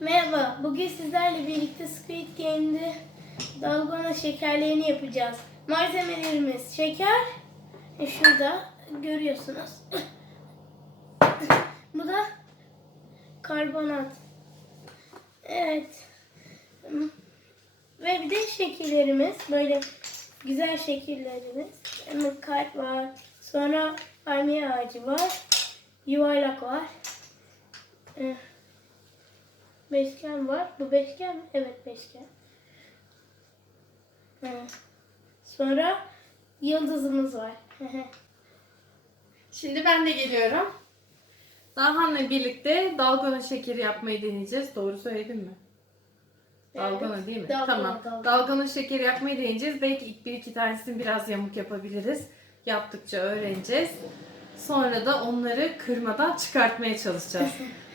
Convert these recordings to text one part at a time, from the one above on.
Merhaba, bugün sizlerle birlikte Squid Game'de dalgona şekerlerini yapacağız. Malzemelerimiz şeker, şurada görüyorsunuz. Bu da karbonat. Evet. Ve bir de şekillerimiz, böyle güzel şekillerimiz. Kalp var, sonra palmiye ağacı var, yuvarlak var. Beşgen var. Bu beşgen mi? Evet, beşgen. Sonra yıldızımız var. Şimdi ben de geliyorum. Dahan'la birlikte dalgona şekeri yapmayı deneyeceğiz. Doğru söyledim mi? Dalgona Evet, değil mi? dalgona, Tamam. dalgona. Dalgona şekeri yapmayı deneyeceğiz. Belki ilk bir iki tanesini biraz yamuk yapabiliriz. Yaptıkça öğreneceğiz. Sonra da onları kırmadan çıkartmaya çalışacağız.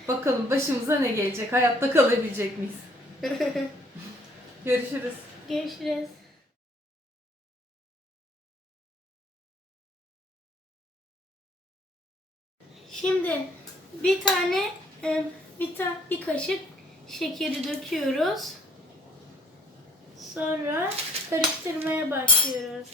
Bakalım başımıza ne gelecek? Hayatta kalabilecek miyiz? Görüşürüz. Görüşürüz. Şimdi bir kaşık şekeri döküyoruz. Sonra karıştırmaya başlıyoruz.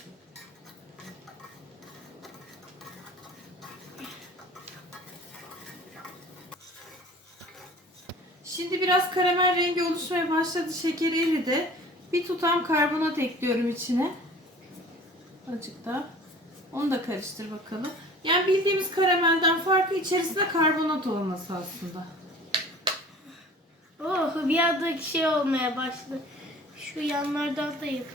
Şimdi biraz karamel rengi oluşmaya başladı. Şeker eridi. Bir tutam karbonat ekliyorum içine. Azıcık da. Onu da karıştır bakalım. Yani bildiğimiz karamelden farkı içerisinde karbonat olması aslında. Oh, bir anda şey olmaya başladı. Şu yanlardan da yap.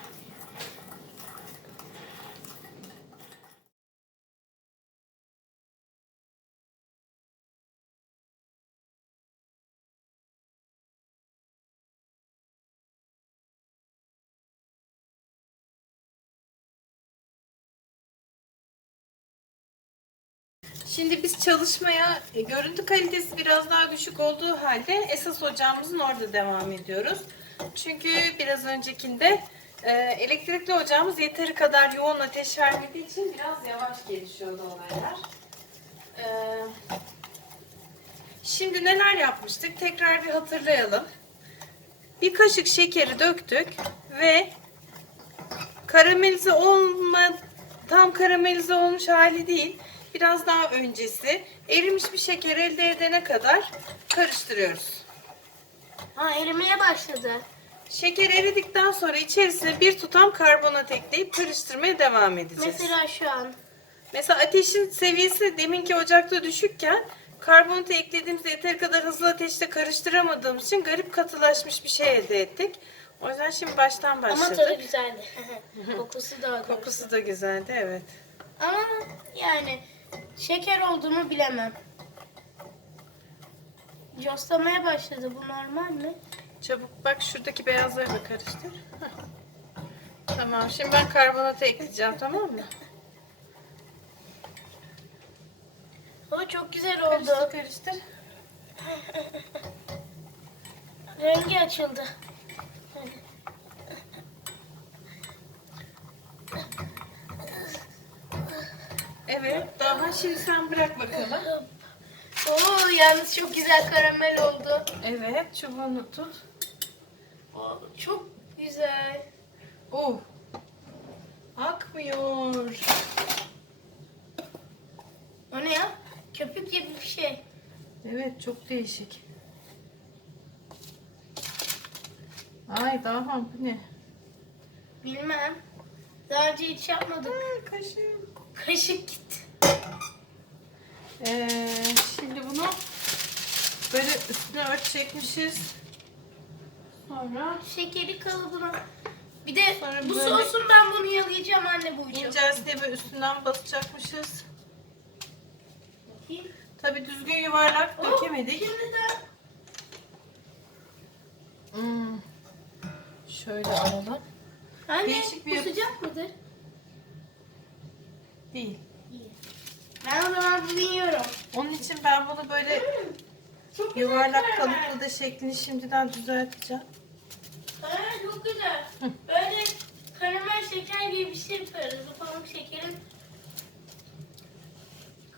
Şimdi biz çalışmaya görüntü kalitesi biraz daha düşük olduğu halde esas ocağımızın orada devam ediyoruz. Çünkü biraz öncekinde elektrikli ocağımız yeteri kadar yoğun ateş vermediği için biraz yavaş gelişiyordu olaylar. Şimdi neler yapmıştık? Tekrar bir hatırlayalım. Bir kaşık şekeri döktük ve karamelize tam karamelize olmuş hali değil. Biraz daha öncesi erimiş bir şeker elde edene kadar karıştırıyoruz. Erimeye başladı. Şeker eridikten sonra içerisine bir tutam karbonat ekleyip karıştırmaya devam edeceğiz. Mesela şu an. Mesela ateşin seviyesi deminki ocakta düşükken karbonatı eklediğimizde yeteri kadar hızlı ateşte karıştıramadığımız için garip katılaşmış bir şey elde ettik. O yüzden şimdi baştan başladık. Ama tadı güzeldi. Kokusu da güzel. Kokusu da güzeldi, evet. Ama yani şeker olduğunu bilemem. Coslamaya başladı. Bu normal mi? Çabuk bak, şuradaki beyazları da karıştır. Heh. Tamam, şimdi ben karbonatı ekleyeceğim, tamam mı? O çok güzel oldu. Karıştır karıştır. Rengi açıldı. Evet, daha şimdi sen bırak bakalım. Oo, yalnız çok güzel karamel oldu. Evet, çubuğunu tut. Oo, çok güzel. Oh, akmıyor. O ne ya? Köpük gibi bir şey. Evet, çok değişik. Ay daha bu ne? Bilmem. Daha önce hiç yapmadık. Kaşığım. Kaşık gitti. Şimdi bunu böyle üstüne ört çekmişiz. Sonra Şekeri kalıbına. Bir de Sonra bu böyle- sosun ben bunu yalayacağım anne bu ucu. incelsin diye böyle üstünden basacakmışız. Bakayım. Tabii düzgün yuvarlak dökemedik. Şimdi de Şöyle alalım. anne Değişik bir bu yapı- sıcak mıdır? Değil. İyi. Ben o zaman bunu yiyorum. Onun için ben bunu böyle Çok güzel yuvarlak karamel. kalıplı da şeklini şimdiden düzelteceğim. Karamel çok güzel. Böyle karamel şeker gibi bir şey yaparız. Bu pamuk şekerin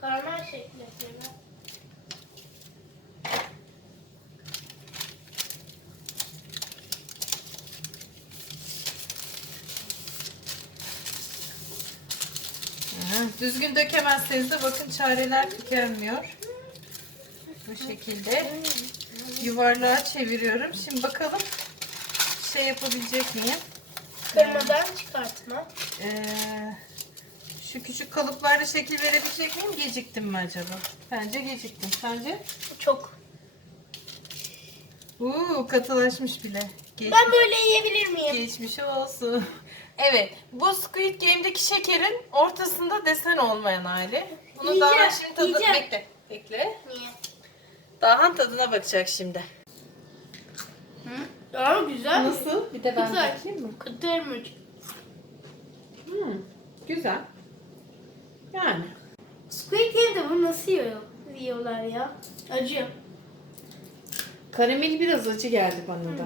karamel şekli yapıyorlar. Düzgün dökemezseniz de bakın çareler tükenmiyor. Bu şekilde yuvarlığa çeviriyorum. Şimdi bakalım şey yapabilecek miyim? Kırmadan çıkartma. Şu küçük kalıplarda şekil verebilecek miyim? Geciktim mi acaba? Bence geciktim. Sence? Çok. Katılaşmış bile. Ben böyle yiyebilir miyim? Geçmiş olsun. Evet, bu Squid Game'deki şekerin ortasında desen olmayan hali. Bunu Yiyeceğim, daha şimdi tadına yiyeceğim. bekle. Niye? Daha tadına bakacak şimdi. Daha güzel. Nasıl? Bir de ben Güzel. bakayım mı? Kıtırmış. Güzel. Yani. Squid Game'de bunu nasıl yiyorlar ya? Acı. Karameli biraz acı geldi bana da.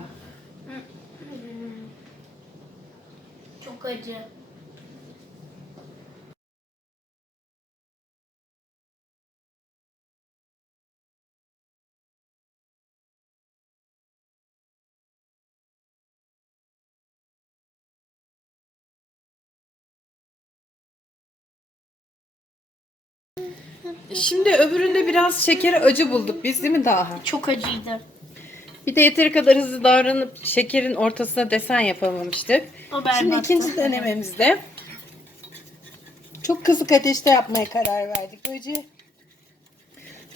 Çok acı. Şimdi öbüründe biraz şekeri acı bulduk biz, değil mi daha? Çok acıydı. Bir de yeteri kadar hızlı davranıp şekerin ortasına desen yapamamıştık. O berbattı. Şimdi ikinci denememizde çok kısık ateşte yapmaya karar verdik. Böylece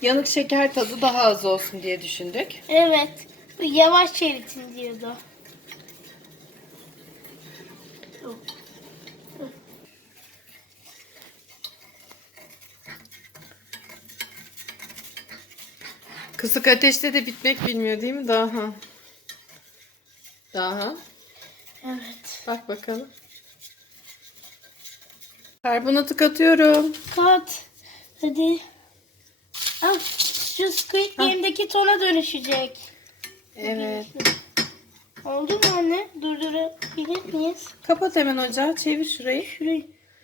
yanık şeker tadı daha az olsun diye düşündük. Evet. Bu yavaş eritin diyordu. Kısık ateşte de bitmek bilmiyor değil mi daha? Daha. Evet. Bak bakalım. Karbonatı katıyorum. Kat. Hadi. Al. Şu Squid Game'deki tona dönüşecek. Evet. Oldu mu anne? Durdurabilir miyiz? Kapat hemen ocağı. Çevir şurayı.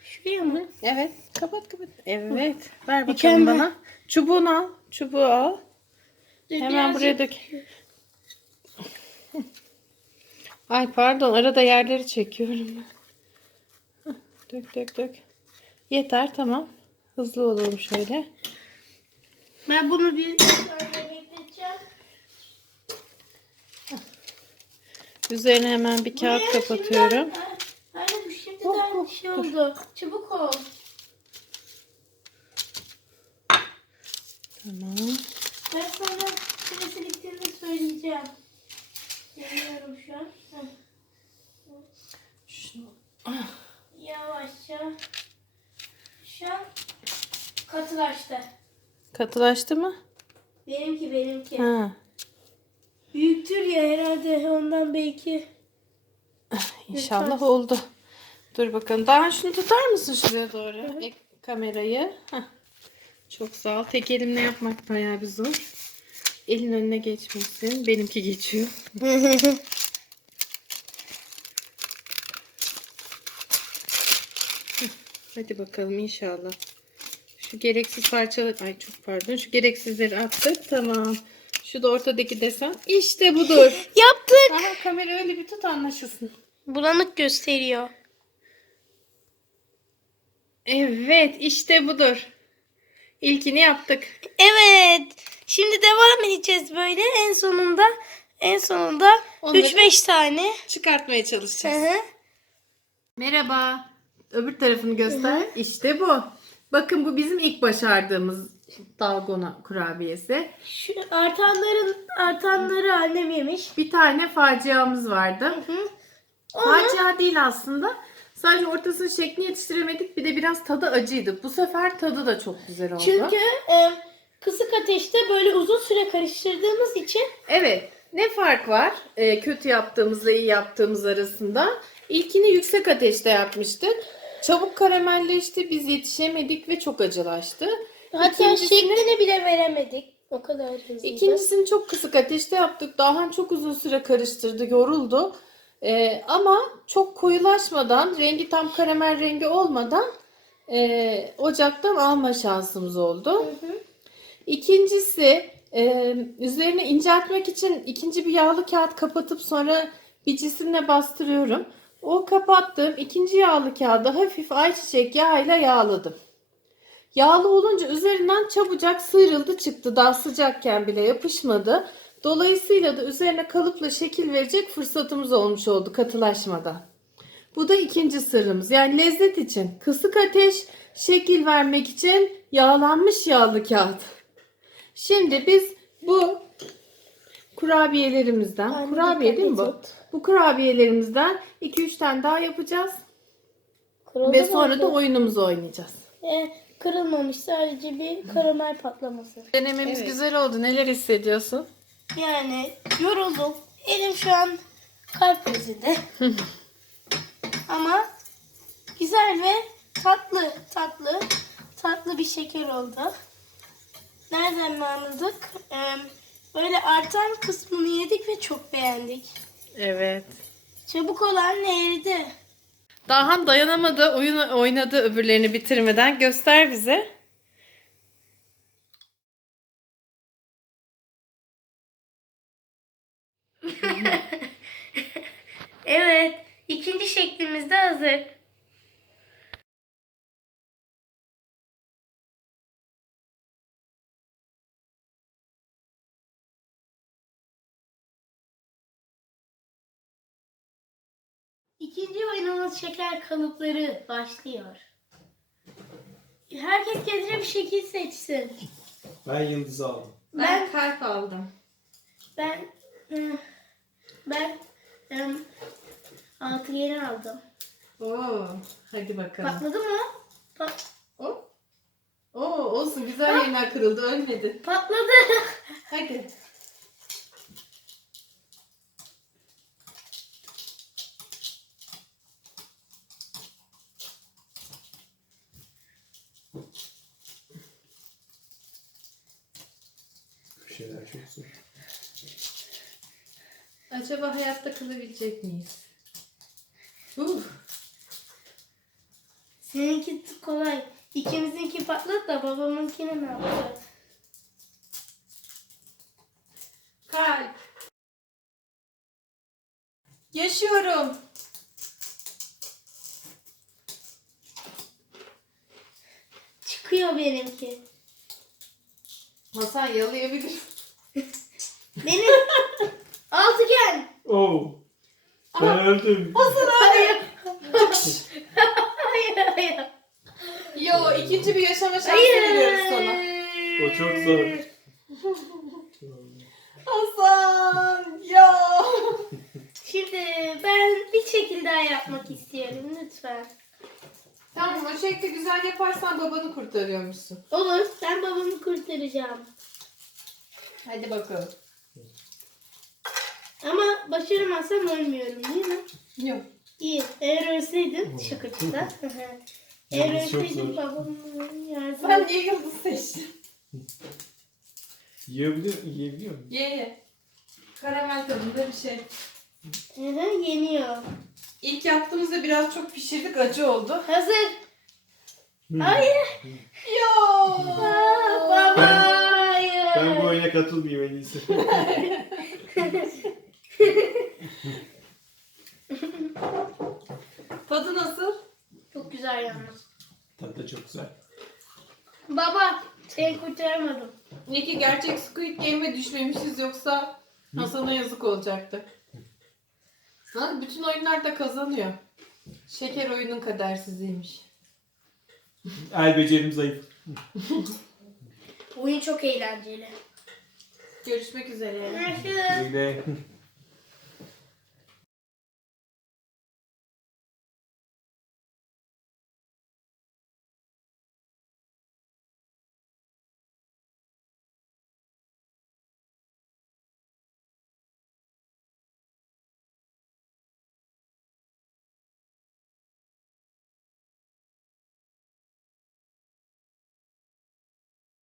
Şuraya mı? Evet. Kapat. Evet. Ver bakalım Mükemmel. bana. Çubuğunu al. Çubuğu al. Hemen Birazcık- buraya dök. Ay pardon. Arada yerleri çekiyorum ben. Hah, dök. Yeter, tamam. Hızlı olalım şöyle. Ben bunu bir saniye bekleteceğim. Üzerine hemen bir kağıt Buraya kapatıyorum. Anne bu şimdiden şey oldu. Çabuk ol. Tamam. Ben sana süresi bittiğinde söyleyeceğim. Geliyorum şu an. Heh. Şunu. Yavaşça. Şu an katılaştı. Katılaştı mı? Benimki. Ha. Büyüktür ya herhalde ondan belki. İnşallah Lütfen. oldu. Dur bakalım. Daha şunu tutar mısın şuraya doğru? Kamerayı. Heh. Çok sağ ol. Tek elimle yapmak bayağı bir zor. Elin önüne geçmesin. Benimki geçiyor. Hadi bakalım inşallah. Şu gereksiz parçaları, ay çok pardon. Şu gereksizleri attık. Tamam. Şu da ortadaki desen. İşte budur. Yaptık. Aha, kamera öyle bir tut anlaşılsın. Bulanık gösteriyor. Evet, işte budur. İlkini yaptık. Evet. Şimdi devam edeceğiz böyle. En sonunda Onları 3-5 tane. çıkartmaya Hı çalışacağız. hı. Merhaba. Öbür tarafını göster. İşte bu. Bakın bu bizim ilk başardığımız dalgona kurabiyesi. Şu artanları annem yemiş. Bir tane faciamız vardı. Hı. Facia değil aslında. Sadece ortasının şeklini yetiştiremedik. Bir de biraz tadı acıydı. Bu sefer tadı da çok güzel oldu. Çünkü kısık ateşte böyle uzun süre karıştırdığımız için Evet. Ne fark var kötü yaptığımızla iyi yaptığımız arasında? İlkini yüksek ateşte yapmıştık. Çabuk karamelleşti. Biz yetişemedik ve çok acılaştı. hatta şeklini bile veremedik. O kadar hızlıydı. İkincisini çok kısık ateşte yaptık. Dahan çok uzun süre karıştırdı, yoruldu. Ama çok koyulaşmadan, rengi tam karamel rengi olmadan ocaktan alma şansımız oldu. Hı hı. İkincisi üzerine inceltmek için ikinci bir yağlı kağıt kapatıp sonra bir cisimle bastırıyorum. O kapattığım ikinci yağlı kağıdı hafif ayçiçek yağıyla yağladım. Yağlı olunca üzerinden çabucak sıyrıldı çıktı. Daha sıcakken bile yapışmadı. Dolayısıyla da üzerine kalıpla şekil verecek fırsatımız olmuş oldu katılaşmadan. Bu da ikinci sırrımız. Yani lezzet için kısık ateş, şekil vermek için yağlanmış yağlı kağıt. Şimdi biz bu kurabiyelerimizden, Anne, kurabiye değil mi bu? dikkatli tut. Bu kurabiyelerimizden 2-3 tane daha yapacağız. Kırıldı Ve mı sonra da orada? oyunumuzu oynayacağız. Kırılmamış, sadece bir karamel patlaması. Denememiz Evet. güzel oldu. Neler hissediyorsun? Yani yoruldum. Elim şu an kalp krizi'nde. Ama güzel ve tatlı bir şeker oldu. Nereden mi anladık? Böyle artan kısmını yedik ve çok beğendik. Evet. Çabuk olan eridi. Dahan dayanamadı. Oyun oynadı öbürlerini bitirmeden. Göster bize. Evet, ikinci şeklimiz de hazır. İkinci oyunumuz şeker kalıpları başlıyor. Herkes kendine bir şekil seçsin. Ben yıldız aldım. Ben kalp aldım. Ben ben altı yeni aldım. Oo, hadi bakalım. Patladı mı? Oo, olsun güzel yerler kırıldı, ölmedi. Patladı. Hadi. Bir şeyler çok zor. Acaba hayatta kalabilecek miyiz? Seninki kolay. İkimizinki patladı da babamınkini ne yapacağız? Kalp. Yaşıyorum. Çıkıyor benimki. Hasan yalayabilir. Benim altıgen. Oo. Ben öldüm. Hayır. Hayır. Yo, ikinci bir yaşama şansı Hayır. veriyoruz sana. O çok zor. Hasan, ya. Şimdi ben bir şekil daha yapmak istiyorum lütfen. Tamam, o şekli güzel yaparsan babanı kurtarıyormuşsun. Olur, ben babamı kurtaracağım. Hadi bakalım. Ama başaramazsam ölmüyorum değil mi? Yok. İyi. Eğer ölseydim şakacıda. Eğer Yalnız çok ölseydim zor. babamın yardım. Ben niye yıldız seçtim? Yiyebiliyor muyum? Ye. Karamel tadında bir şey. Yeniyor. İlk yaptığımızda biraz çok pişirdik, acı oldu. Hazır. Hmm. Hayır. Ya. Baba. Hayır. Ben bu oyuna katılmayayım en iyisi. Tadı nasıl? Çok güzel yalnız. Tadı da çok güzel. Baba, seni kurtaramadım. Ne ki gerçek Squid Game'e düşmemişiz, yoksa Hasan'a yazık olacaktı. Ha, bütün oyunlarda kazanıyor. Şeker oyunun kadersiziymiş. El becerim zayıf. Oyun çok eğlenceli. Görüşmek üzere. Görüşürüz. Öyle.